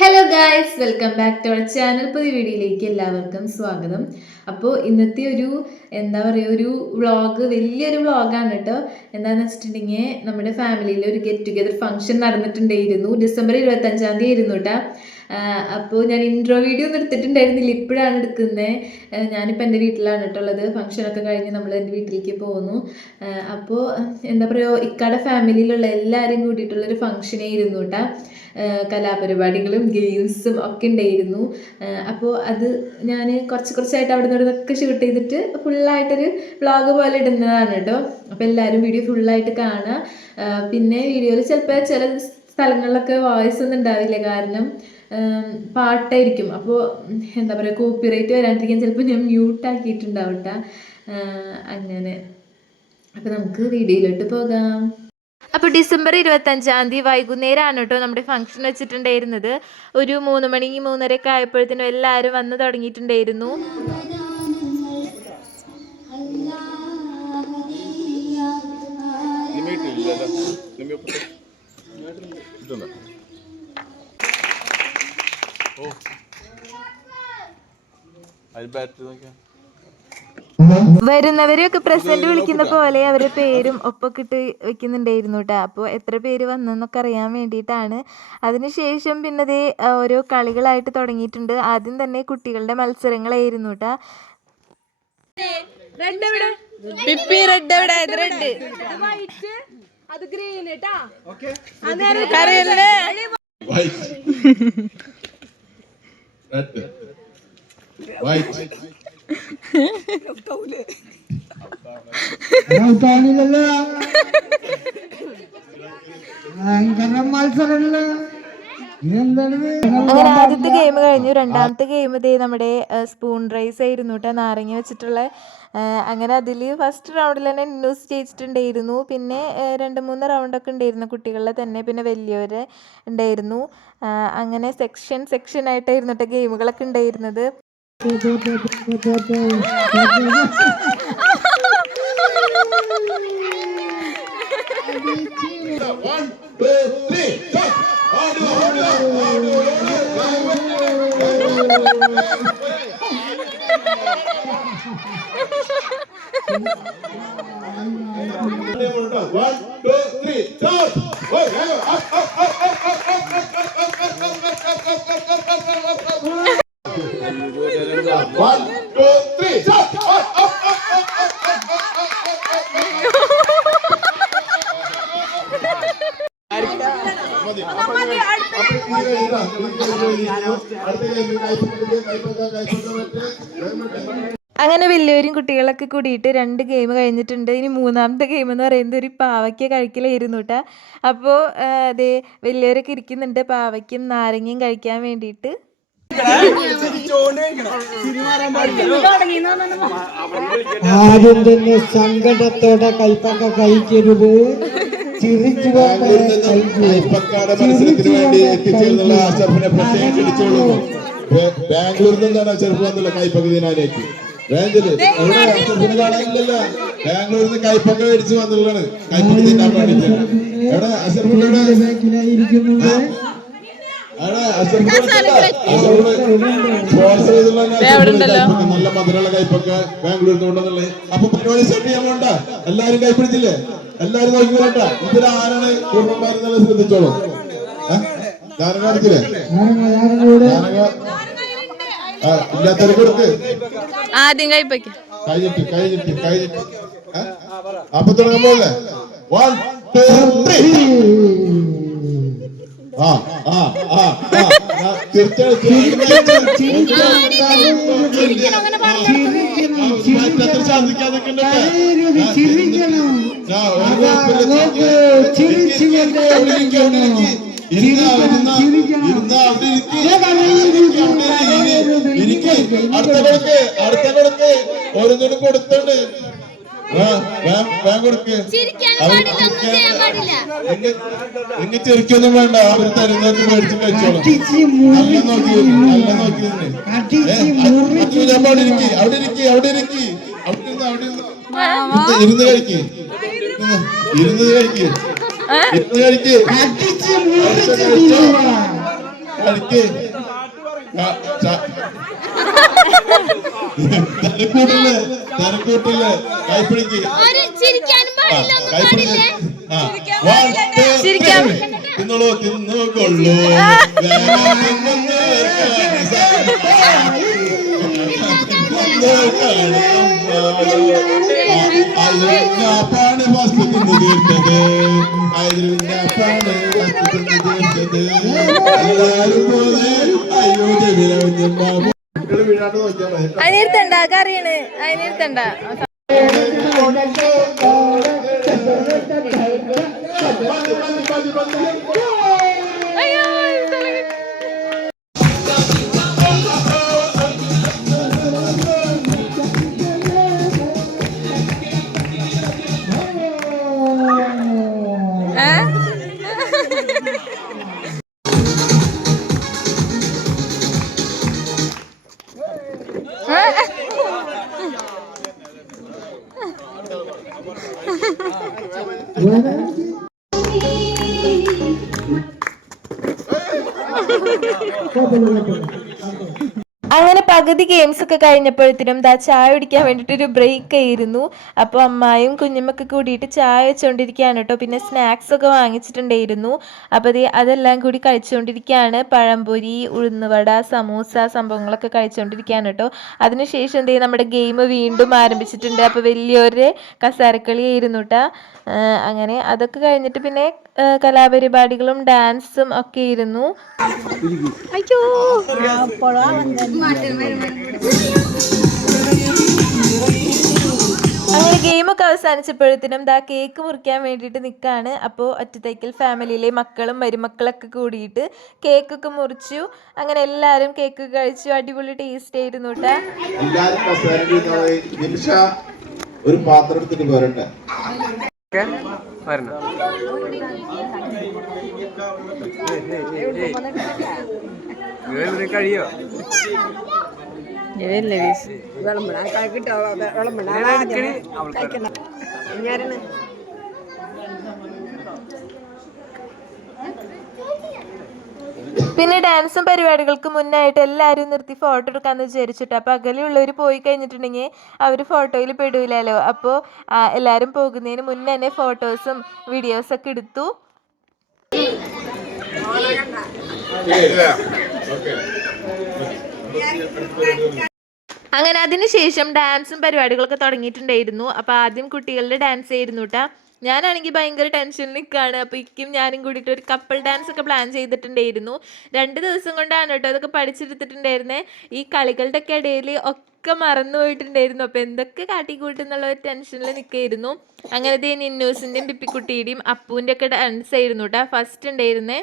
Hello guys, welcome back to our channel. പുതിയ വീഡിയോയിലേക്ക് എല്ലാവർക്കും സ്വാഗതം. അപ്പോൾ ഇന്നത്തെ എന്താ പറയുക, ഒരു വ്ളോഗ്, വലിയൊരു വ്ളോഗാണ് കേട്ടോ. എന്താണെന്ന് വെച്ചിട്ടുണ്ടെങ്കിൽ നമ്മുടെ ഫാമിലിയിൽ ഒരു ഗെറ്റ് ടുഗെദർ ഫംഗ്ഷൻ നടന്നിട്ടുണ്ടായിരുന്നു. ഡിസംബർ 25 ആയിരുന്നു കേട്ടോ. അപ്പോൾ ഞാൻ ഇൻട്രോ വീഡിയോ ഒന്നും എടുത്തിട്ടുണ്ടായിരുന്നില്ല, ഇപ്പോഴാണ് എടുക്കുന്നത്. ഞാനിപ്പോൾ എൻ്റെ വീട്ടിലാണ് കേട്ടുള്ളത്. ഫംഗ്ഷനൊക്കെ കഴിഞ്ഞ് നമ്മൾ എൻ്റെ വീട്ടിലേക്ക് പോകുന്നു. അപ്പോൾ എന്താ പറയുക, ഇക്കാടെ ഫാമിലിയിലുള്ള എല്ലാവരും കൂടിയിട്ടുള്ളൊരു ഫംഗ്ഷനായിരുന്നു കേട്ടോ. കലാപരിപാടികളും ഗെയിംസും ഒക്കെ ഉണ്ടായിരുന്നു. അപ്പോൾ അത് ഞാൻ കുറച്ചായിട്ട് അവിടെ നിന്നൊക്കെ ഷൂട്ട് ചെയ്തിട്ട് ഫുള്ളായിട്ടൊരു വ്ളോഗ് പോലെ ഇടുന്നതാണ് കേട്ടോ. അപ്പോൾ എല്ലാവരും വീഡിയോ ഫുള്ളായിട്ട് കാണുക. പിന്നെ വീഡിയോയിൽ ചിലപ്പോൾ ചില സ്ഥലങ്ങളിലൊക്കെ വോയിസ് ഒന്നും ഉണ്ടാവില്ല, കാരണം പാട്ടായിരിക്കും. അപ്പോൾ എന്താ പറയുക, കോപ്പിറൈറ്റ് വരാണ്ടിരിക്കാൻ ചിലപ്പോൾ ഞാൻ മ്യൂട്ടാക്കിയിട്ടുണ്ടാവും കേട്ടോ. അങ്ങനെ അപ്പോൾ നമുക്ക് വീഡിയോയിലോട്ട് പോകാം. അപ്പോൾ ഡിസംബർ 25 വൈകുന്നേരമാണ് കേട്ടോ നമ്മുടെ ഫംഗ്ഷൻ വെച്ചിട്ടുണ്ടായിരുന്നത്. ഒരു 3 മണി 3:30 ആയപ്പോഴത്തേനും എല്ലാവരും വന്ന് തുടങ്ങിയിട്ടുണ്ടായിരുന്നു. വരുന്നവരെയൊക്കെ പ്രസന്റ് വിളിക്കുന്ന പോലെ അവരുടെ പേരും ഒപ്പൊക്കെ ഇട്ട് വെക്കുന്നുണ്ടായിരുന്നു കേട്ടോ. അപ്പോൾ എത്ര പേര് വന്നെന്നൊക്കെ അറിയാൻ വേണ്ടിയിട്ടാണ്. അതിനുശേഷം പിന്നെ ദേ ഓരോ കളികളായിട്ട് തുടങ്ങിയിട്ടുണ്ട്. ആദ്യം തന്നെ കുട്ടികളുടെ മത്സരങ്ങളായിരുന്നു കേട്ടോ. അങ്ങനെ ആദ്യത്തെ ഗെയിം കഴിഞ്ഞു. രണ്ടാമത്തെ ഗെയിം ഇതേ നമ്മുടെ സ്പൂൺ റൈസ് ആയിരുന്നു കേട്ടോ, നാരങ്ങ വെച്ചിട്ടുള്ള. അങ്ങനെ അതിൽ ഫസ്റ്റ് റൗണ്ടിൽ തന്നെ ന്യൂസ് ജയിച്ചിട്ടുണ്ടായിരുന്നു. പിന്നെ 2-3 റൗണ്ടൊക്കെ ഉണ്ടായിരുന്നു കുട്ടികളിലെ തന്നെ, പിന്നെ വലിയവരെ ഉണ്ടായിരുന്നു. അങ്ങനെ സെക്ഷനായിട്ടായിരുന്നു കേട്ടോ ഗെയിമുകളൊക്കെ ഉണ്ടായിരുന്നത്. അങ്ങനെ വലിയവരും കുട്ടികളൊക്കെ കൂടിയിട്ട് 2 ഗെയിം കഴിഞ്ഞിട്ടുണ്ട്. ഇനി മൂന്നാമത്തെ ഗെയിം എന്ന് പറയുന്നത് ഒരു പാവയ്ക്ക കഴിക്കലായിരുന്നു കേട്ടോ. അപ്പോൾ അതേ വലിയവരൊക്കെ ഇരിക്കുന്നുണ്ട് പാവയ്ക്കും നാരങ്ങയും കഴിക്കാൻ വേണ്ടിയിട്ട്. ആദ്യം തന്നെ സങ്കടത്തോടെ കൈപ്പക്ക കഴിക്കരുത്. മത്സരത്തിന് വേണ്ടി എത്തിച്ചേർന്നുള്ള അഷറഫിനെ പ്രത്യേകം ക്ഷണിച്ചോളൂ. ബാംഗ്ലൂരിൽ നിന്നാണ് അഷറഫ് വന്നുള്ള കൈപ്പക്ക ദിനാലേക്ക്. റേഞ്ചില് എവിടെ അഷറഫിന് കാണാനില്ലല്ല, ബാംഗ്ലൂരിൽ നിന്ന് കൈപ്പക്ക മേടിച്ച് വന്നുള്ളതാണ് കൈപ്പക്ക തിന്നാൻ വേണ്ടിട്ട്. എവിടെ അഷറഫിലൂടെ നല്ല മധുരമുള്ള കൈപ്പൊക്കെ ബാംഗ്ലൂരിൽ നിന്ന് കൊണ്ടുവന്നുള്ളത്. അപ്പൊ പരിപാടി സെറ്റ് ചെയ്യാൻ വേണ്ട, എല്ലാരും കൈപ്പിടിച്ചില്ലേ? എല്ലാരും നോക്കിക്കോണ്ട. ഇതിലാരാണ് കുടുംബന്മാരെന്നുള്ള ശ്രദ്ധിച്ചോളൂ. ജാനക അടിച്ചില്ലേ? ഇല്ലാത്തവരെ കൊടുക്ക്. ആദ്യം കൈപ്പൊക്കെ കഴിഞ്ഞിട്ട് അപ്പൊ തുടങ്ങുമ്പോഴല്ലേ 1 2 3. അടുത്ത കൊടുക്ക് ഓരോന്നും കൊടുത്തോണ്ട് നിങ്ങൾ ചെറുക്കൊന്നും വേണ്ട, അവര് തരുന്നത് മേടിച്ച് കഴിച്ചോളൂ. നല്ല നോക്കി അവിടെ ഇരുന്ന് കഴിക്ക്. കളിക്ക് തിരക്കൂട്ടില്ലേ തിരക്കൂട്ടില്ലേ കൈപ്പിടിക്ക് കൈപ്പിടിക്ക് തിന്നോളൂ തിന്നുകൊള്ളൂ പാണ് ഫസ്റ്റ് തിന്ന് തീർത്തത് പാണ് ഫസ്റ്റ് തിന്ന് തീർത്തത് എല്ലാരും പോലെ അയ്യോ ജമില വീഴാണ്ട് നോക്കിയാൽ മതി. അതിനെടുത്തണ്ട കറിയാണ് അതിനെടുത്തണ്ട അങ്ങനെ പകുതി ഗെയിംസ് ഒക്കെ കഴിഞ്ഞപ്പോഴത്തേനും ദാ ചായ കുടിക്കാൻ വേണ്ടിയിട്ട് ഒരു ബ്രേക്ക് ആയിരുന്നു. അപ്പോൾ അമ്മായും കുഞ്ഞുമൊക്കെ കൂടിയിട്ട് ചായ വെച്ചുകൊണ്ടിരിക്കുകയാണ് കേട്ടോ. പിന്നെ സ്നാക്സ് ഒക്കെ വാങ്ങിച്ചിട്ടുണ്ടായിരുന്നു. അപ്പോൾ അതെല്ലാം കൂടി കഴിച്ചുകൊണ്ടിരിക്കുകയാണ്. പഴംപൊരി, ഉഴുന്നുവട, സമൂസ സംഭവങ്ങളൊക്കെ കഴിച്ചുകൊണ്ടിരിക്കുകയാണ് കേട്ടോ. അതിനുശേഷം നമ്മുടെ ഗെയിം വീണ്ടും ആരംഭിച്ചിട്ടുണ്ട്. അപ്പോൾ വലിയൊരു കസാരക്കളി ആയിരുന്നു കേട്ടോ. അങ്ങനെ അതൊക്കെ കഴിഞ്ഞിട്ട് പിന്നെ കലാപരിപാടികളും ഡാൻസും ഒക്കെ ഇരുന്നു. അയ്യോ അങ്ങനെ ഗെയിമൊക്കെ അവസാനിച്ചപ്പോഴത്തേനും ദാ കേക്ക് മുറിക്കാൻ വേണ്ടിയിട്ട് നിൽക്കുകയാണ്. അപ്പോൾ ഒറ്റത്തൈക്കൽ ഫാമിലിയിലെ മക്കളും മരുമക്കളൊക്കെ കൂടിയിട്ട് കേക്കൊക്കെ മുറിച്ചു. അങ്ങനെ എല്ലാവരും കേക്ക് കഴിച്ചു. അടിപൊളി ടേസ്റ്റ് ആയിരുന്നു കേട്ടോ. ഒരു പാത്രം എടുത്തിട്ട് പോരട്ടെ കഴിയോ പിന്നെ ഡാൻസും പരിപാടികൾക്ക് മുന്നായിട്ട് എല്ലാവരും നിർത്തി ഫോട്ടോ എടുക്കാമെന്ന് വിചാരിച്ചിട്ട്. അപ്പോൾ അകലെയുള്ളവർ പോയി കഴിഞ്ഞിട്ടുണ്ടെങ്കിൽ അവർ ഫോട്ടോയിൽ പെടില്ലല്ലോ. അപ്പോൾ എല്ലാവരും പോകുന്നതിന് മുന്നേ തന്നെ ഫോട്ടോസും വീഡിയോസൊക്കെ എടുത്തു. അങ്ങനെ അതിനുശേഷം ഡാൻസും പരിപാടികളൊക്കെ തുടങ്ങിയിട്ടുണ്ടായിരുന്നു. അപ്പോൾ ആദ്യം കുട്ടികളുടെ ഡാൻസ് ആയിരുന്നു കേട്ടോ. ഞാനാണെങ്കിൽ ഭയങ്കര ടെൻഷനിൽ നിൽക്കുകയാണ്. അപ്പോൾ ഇക്കും ഞാനും കൂടിയിട്ട് ഒരു കപ്പിൾ ഡാൻസ് ഒക്കെ പ്ലാൻ ചെയ്തിട്ടുണ്ടായിരുന്നു. 2 ദിവസം കൊണ്ടാണ് കേട്ടോ അതൊക്കെ പഠിച്ചെടുത്തിട്ടുണ്ടായിരുന്നേ. ഈ കളികളുടെ ഒക്കെ ഇടയിൽ ഒക്കെ മറന്നു പോയിട്ടുണ്ടായിരുന്നു. അപ്പോൾ എന്തൊക്കെ കാട്ടിക്കൂട്ടുന്നുള്ള ഒരു ടെൻഷനിൽ നിൽക്കുകയായിരുന്നു. അങ്ങനത്തെ നിന്നൂസിൻ്റെയും പിപ്പിക്കുട്ടിയുടെയും അപ്പൂൻ്റെ ഒക്കെ ഡാൻസ് ആയിരുന്നു കേട്ടോ ഫസ്റ്റ് ഉണ്ടായിരുന്നേ.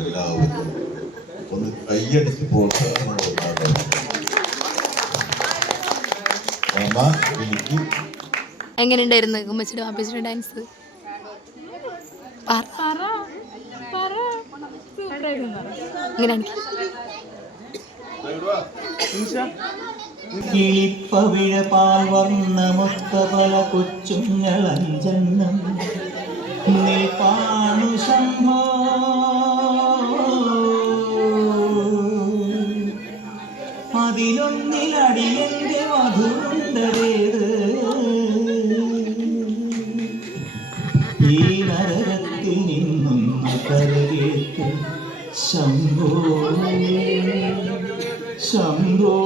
എല്ലാവരും ഒന്ന് കൈയടിച്ച് പ്രോത്സാഹനം കൊടുക്കാതെ എനിക്ക് എങ്ങനെയുണ്ടായിരുന്നു ഉമ്മച്ചിയുടെ വാപ്പച്ചിയുടെ ഡാൻസ്? കിളിപ്പവിഴ പാൽ വർണ്ണ മുത്തപല കൊച്ചുങ്ങളഞ്ചെണ്ണം നിൽപ്പാണു ശംഭോ അതിലൊന്നിലടിയന്റെ മധുണ്ടേത് ഈ നരകത്തിൽ നിന്നൊന്ന് കരകേറ്റ് ശംഭോ ശംഭോ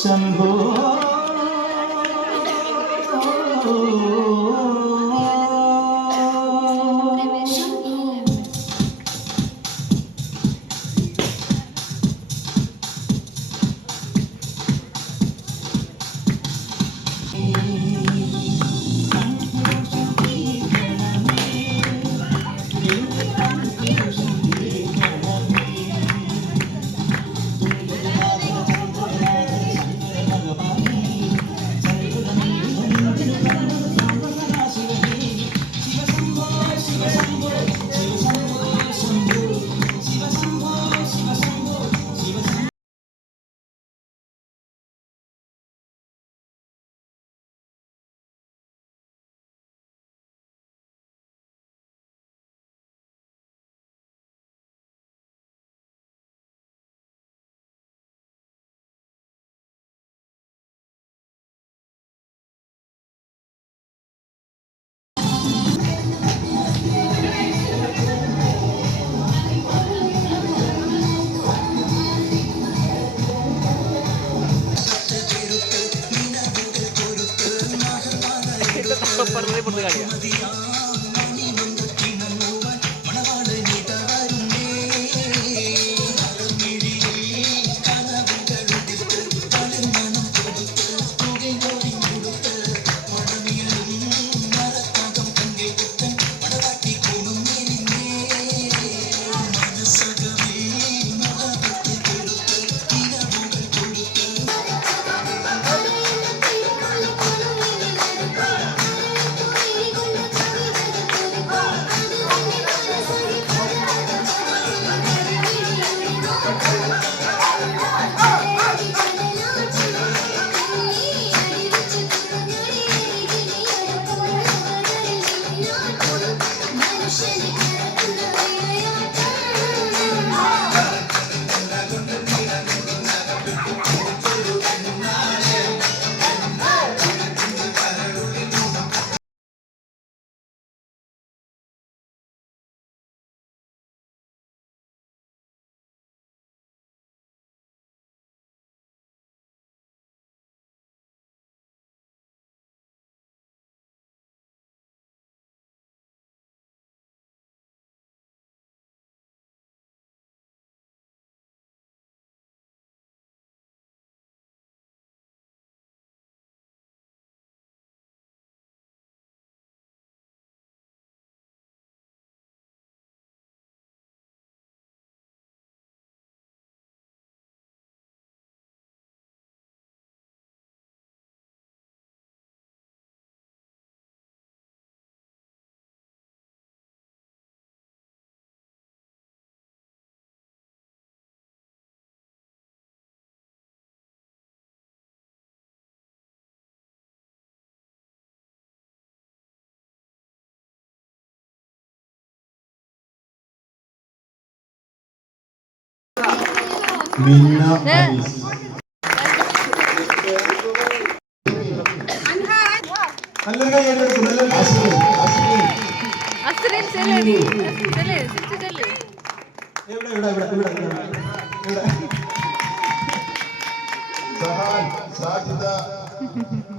ശംഭോ മിന്ന അനീസ്. നല്ലൊരു കൈ കൊടുക്കും. നല്ലൊരു കൈ. അസ്ലിൻ, അസ്ലിൻ. ഇവിടെ. സഹാൻ, സാജിദ,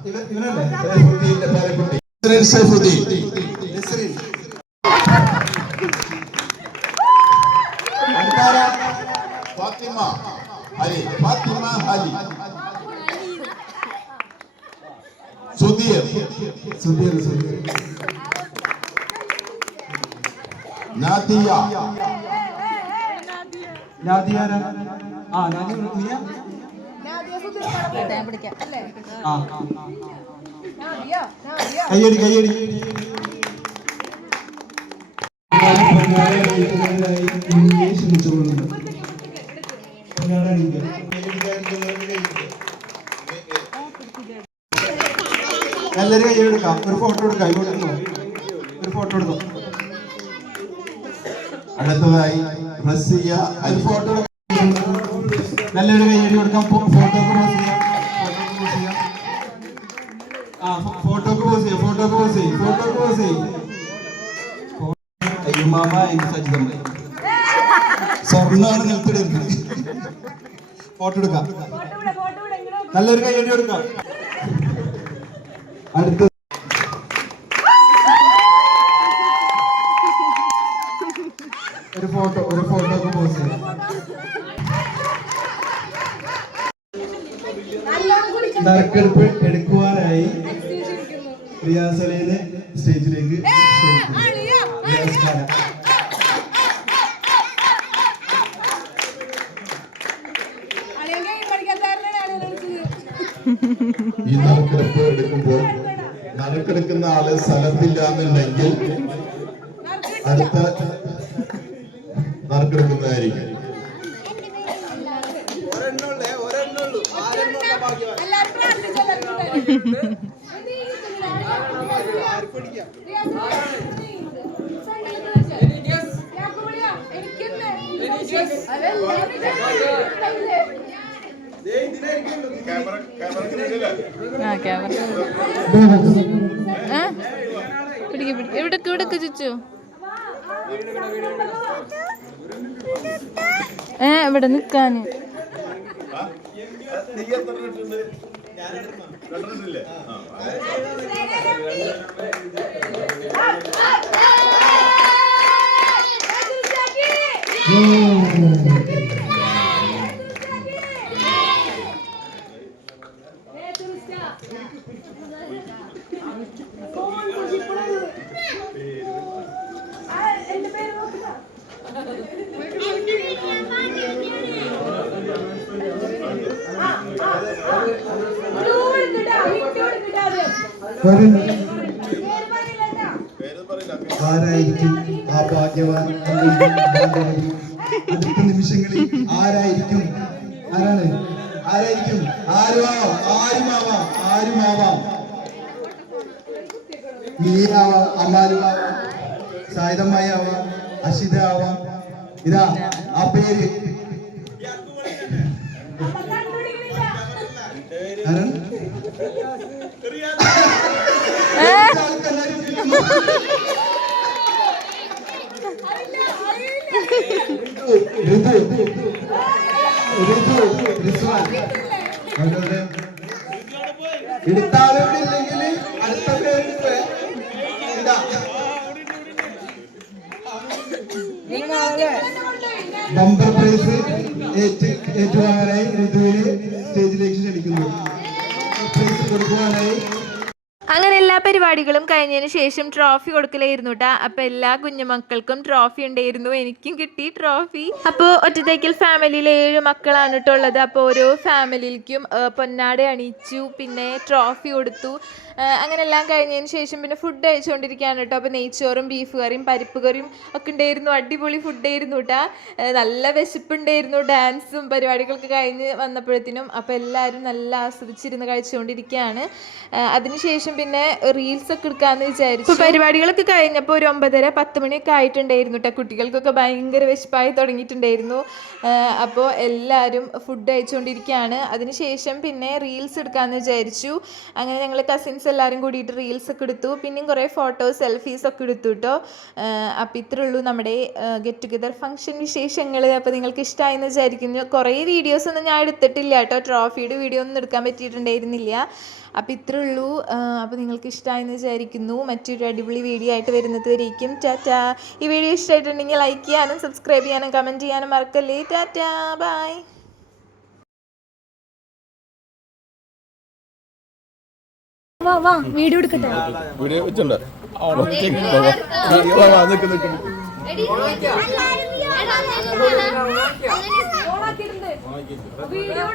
ഇവനല്ലേ സൈഫുദ്ദീന്റെ പേരക്കുട്ടി. നസ്രിൻ സൈഫുദ്ദീൻ. നസ്രിൻ. അടുത്താരാ? ഫാത്തിമ അലി, ഫാത്തിമ അലി. സുധീർ, സുധീർ. നാദിയ, നാദിയാരാ? ആ നാദിയ നീയാ? ആ കയ്യടി. എല്ലാവരും കൈ എടുക്കാം. ഒരു ഫോട്ടോ എടുക്കാം. ഒരു ഫോട്ടോ എടുക്കാം. അടുത്തതായി റസിയ ഒരു അലി. ഫോട്ടോ എടുക്കാം. നല്ലൊരു കൈയടി കൊടുക്കാം. ഫോട്ടോക്ക് പോസ് ചെയ്യാം. ഫോട്ടോക്ക് പോസ് ചെയ്യാം. അയ്യുമാമ എനിക്ക് സജിതം സ്വർണ്ണാണ് നിലത്തിടുന്നത്. ഫോട്ടോ എടുക്കാം. നല്ലൊരു കൈയടി കൊടുക്കാം. അടുത്ത ഒരു ഫോട്ടോക്ക് പോസ് ചെയ്യാം. നറുക്കെടുപ്പ് എടുക്കുവാനായി റിയാസലീനെ സ്റ്റേജിലേക്ക് നമസ്കാരം. ഈ നറുക്കെടുപ്പ് എടുക്കുമ്പോൾ നറുക്കെടുക്കുന്ന ആള് സ്ഥലത്തില്ല എന്നുണ്ടെങ്കിൽ അടുത്ത നറുക്കെടുക്കുന്നതായിരിക്കും. ഇവിടക്ക് ചുച്ചു ഇവിടെ നിക്കാന് ആരായിരിക്കും ആ ഭാഗ്യവാൻ? അടുത്ത നിമിഷങ്ങളിൽ ആരായിരിക്കും? ആരുമാവാം. നീയാവാം, അമ്മാലുമാവാം, സായുധമായി ആവാം, അഷിത ആവാം. ഇതാ ആ പേര് എടുത്താളില്ലെങ്കിൽ അടുത്ത പേര് ബമ്പർ പ്രൈസ് ഏറ്റുവാങ്ങാനായി ഋതുവിന് സ്റ്റേജിലേക്ക് ക്ഷണിക്കുന്നു. പ്രൈസ് കൊടുക്കുവാനായി അങ്ങനെ എല്ലാ പരിപാടികളും കഴിഞ്ഞതിന് ശേഷം ട്രോഫി കൊടുക്കലായിരുന്നു കേട്ടോ. അപ്പോൾ എല്ലാ കുഞ്ഞുമക്കൾക്കും ട്രോഫി ഉണ്ടായിരുന്നു, എനിക്കും കിട്ടി ട്രോഫി. അപ്പോൾ ഒറ്റത്തേക്കൽ ഫാമിലിയിൽ 7 മക്കളാണ് കേട്ടോ ഉള്ളത്. അപ്പോൾ ഓരോ ഫാമിലിക്കും പൊന്നാട അണിയിച്ചു, പിന്നെ ട്രോഫി കൊടുത്തു. അങ്ങനെ എല്ലാം കഴിഞ്ഞതിന് ശേഷം പിന്നെ ഫുഡ് കഴിച്ചുകൊണ്ടിരിക്കുകയാണ് കേട്ടോ. അപ്പോൾ നെയ്ച്ചോറും ബീഫ് കറിയും പരിപ്പ് കറിയും ഒക്കെ ഉണ്ടായിരുന്നു. അടിപൊളി ഫുഡായിരുന്നു കേട്ടോ. നല്ല വിശപ്പുണ്ടായിരുന്നു. ഡാൻസും പരിപാടികളൊക്കെ കഴിഞ്ഞ് വന്നപ്പോഴത്തേനും. അപ്പോൾ എല്ലാവരും നല്ല ആസ്വദിച്ചിരുന്ന് കഴിച്ചുകൊണ്ടിരിക്കുകയാണ്. അതിനുശേഷം പിന്നെ റീൽസൊക്കെ എടുക്കാമെന്ന് വിചാരിച്ചു. ഇപ്പോൾ പരിപാടികളൊക്കെ കഴിഞ്ഞപ്പോൾ ഒരു 9:30-10 മണിയൊക്കെ ആയിട്ടുണ്ടായിരുന്നു കേട്ടോ. കുട്ടികൾക്കൊക്കെ ഭയങ്കര വിശപ്പായി തുടങ്ങിയിട്ടുണ്ടായിരുന്നു. അപ്പോൾ എല്ലാവരും ഫുഡ് കഴിച്ചുകൊണ്ടിരിക്കുകയാണ്. അതിനുശേഷം പിന്നെ റീൽസ് എടുക്കാമെന്ന് വിചാരിച്ചു. അങ്ങനെ ഞങ്ങൾ കസിൻസ് എല്ലാവരും കൂടിയിട്ട് റീൽസൊക്കെ എടുത്തു. പിന്നെയും കുറേ ഫോട്ടോസ് സെൽഫീസൊക്കെ എടുത്തു കേട്ടോ. അപ്പോൾ ഇത്രേ ഉള്ളൂ നമ്മുടെ ഗെറ്റ് ടുഗദർ ഫംഗ്ഷൻ വിശേഷങ്ങൾ. അപ്പോൾ നിങ്ങൾക്ക് ഇഷ്ടമായെന്ന് വിചാരിക്കുന്നു. കുറേ വീഡിയോസൊന്നും ഞാൻ എടുത്തിട്ടില്ല കേട്ടോ. ട്രോഫിയുടെ വീഡിയോ ഒന്നും എടുക്കാൻ പറ്റിയിട്ടുണ്ടായിരുന്നില്ല. അപ്പോൾ ഇത്രേ ഉള്ളൂ. അപ്പോൾ നിങ്ങൾക്ക് ഇഷ്ടമായെന്ന് വിചാരിക്കുന്നു. മറ്റൊരു അടിപൊളി വീഡിയോ ആയിട്ട് വരുന്നത് വരേക്കും ടാറ്റാ. ഈ വീഡിയോ ഇഷ്ടമായിട്ടുണ്ടെങ്കിൽ ലൈക്ക് ചെയ്യാനും സബ്സ്ക്രൈബ് ചെയ്യാനും കമൻറ്റ് ചെയ്യാനും മറക്കല്ലേ. Tata, bye. വീഡിയോ എടുക്കട്ടെ. വീഡിയോ വെച്ചുണ്ട് വീഡിയോ